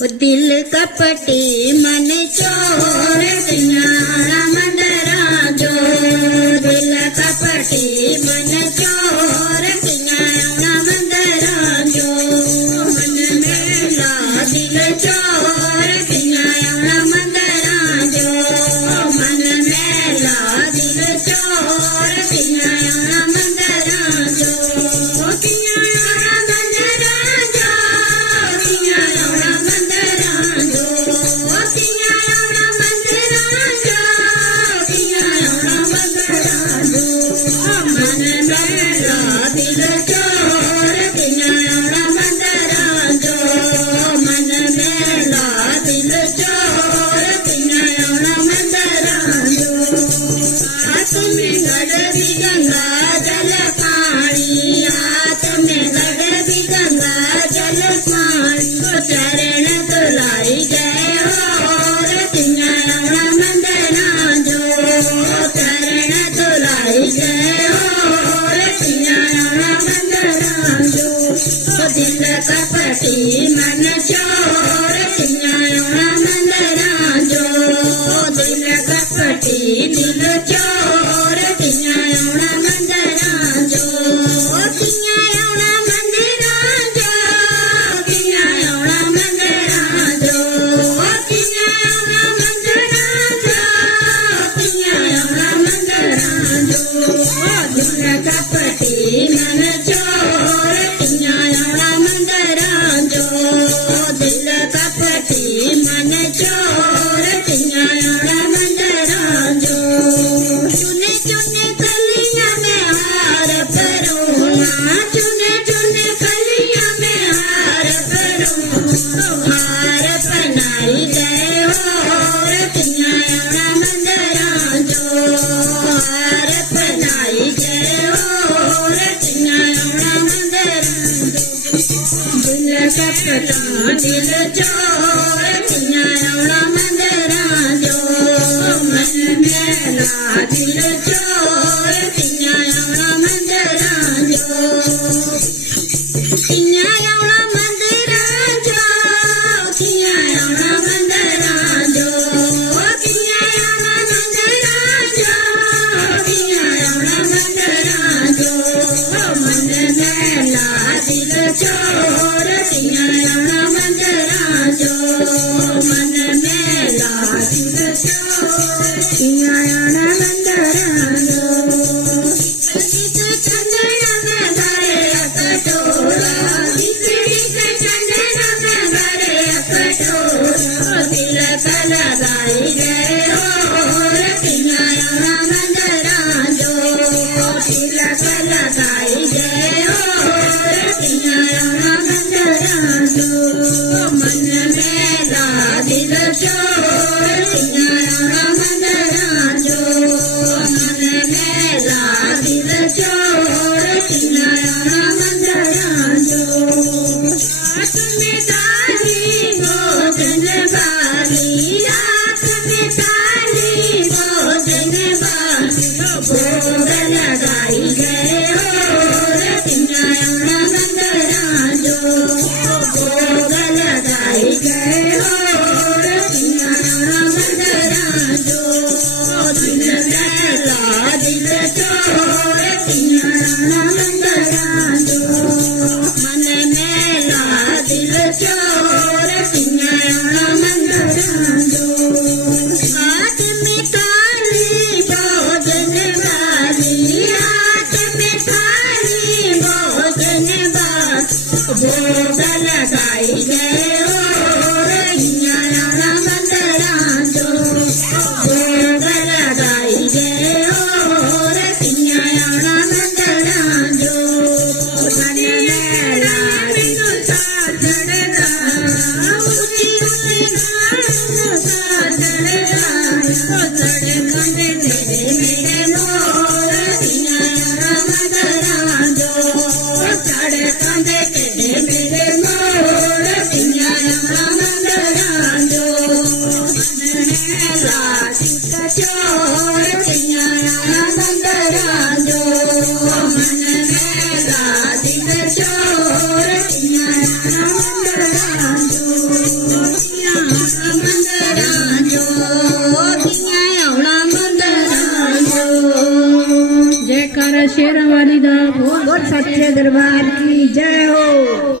वो दिल कपटी मन चोर सिंगारा मंदरा जो दिल कपटी मन चोर सिंगारा मंदरा जो मन मेला दिल चोर सिंगारा मंदरा जो मन मेला दिल चोर सिंगारा मंदरा जो सिंगारा मंदरा जो सिंगारा मंदरा जो सिंगारा मंदरा जो सिंगारा मंदरा जो मन मेला दिल चोर सिंगारा मंदरा जो मन मेला दिल चोर सिंगारा मंदरा जो हाथ में गड़बी गंगा जल पानी हाथ में गड़बी गंगा जल पानी चरण तुलाई जय हो सिंगारा मंदरा जो चरण तुलाई जय हो सिंगारा मंदरा जो दिल कपटी मन चोर सिंगारा मंदरा जो दिल कपटी दिल चोर सिंगारा मंदरा जो सिंगारा मंदरा जो सिंगारा मंदरा जो सिंगारा मंदरा जो सिंगारा मंदरा जो दिल कपटी मन चोर सिंगारा मंदरा जो दिल कपटी मन चोर सिंगारा मंदरा जो चुने चुने कलियां में हार परूना चुने चुने कलियां में हार परूना हार पहनाई जय हो सिंगारा मंदरा जो हार पहनाई जय हो सिंगारा मंदरा दिल कपटा दिल चोर सिंगारा मंदरा जो मन मेला दिल चोर सिंगारा मंदरा जो सिंगारा मंदरा जो सिंगारा मंदरा जो सिंगारा मंदरा जो सिंगारा मंदरा जो मन मेला दिल चोर सिंगारा मंदरा जो मन मेला दिल चोर सिंगारा मंदरा जो चंदन में भरे कटोरा चंदन में भरे कटोरा दिल लगाई गए हो सिंगारा मंदरा जो दिल लगाई गए हो सिंगारा मंदरा जो मन मेला दिल चोर सिंगारा मंदरा जो मन मेला दिल चोर सिंगारा मंदरा जो हाथ में ताली भोजन वाली हाथ में ताली भोजन वाली भोग लगाई गए हो सिंगारा मंदरा जो भोग लगाई गए हो सिंगारा बोलो शेरावाली दा बोल सच्चे दरबार की जय हो।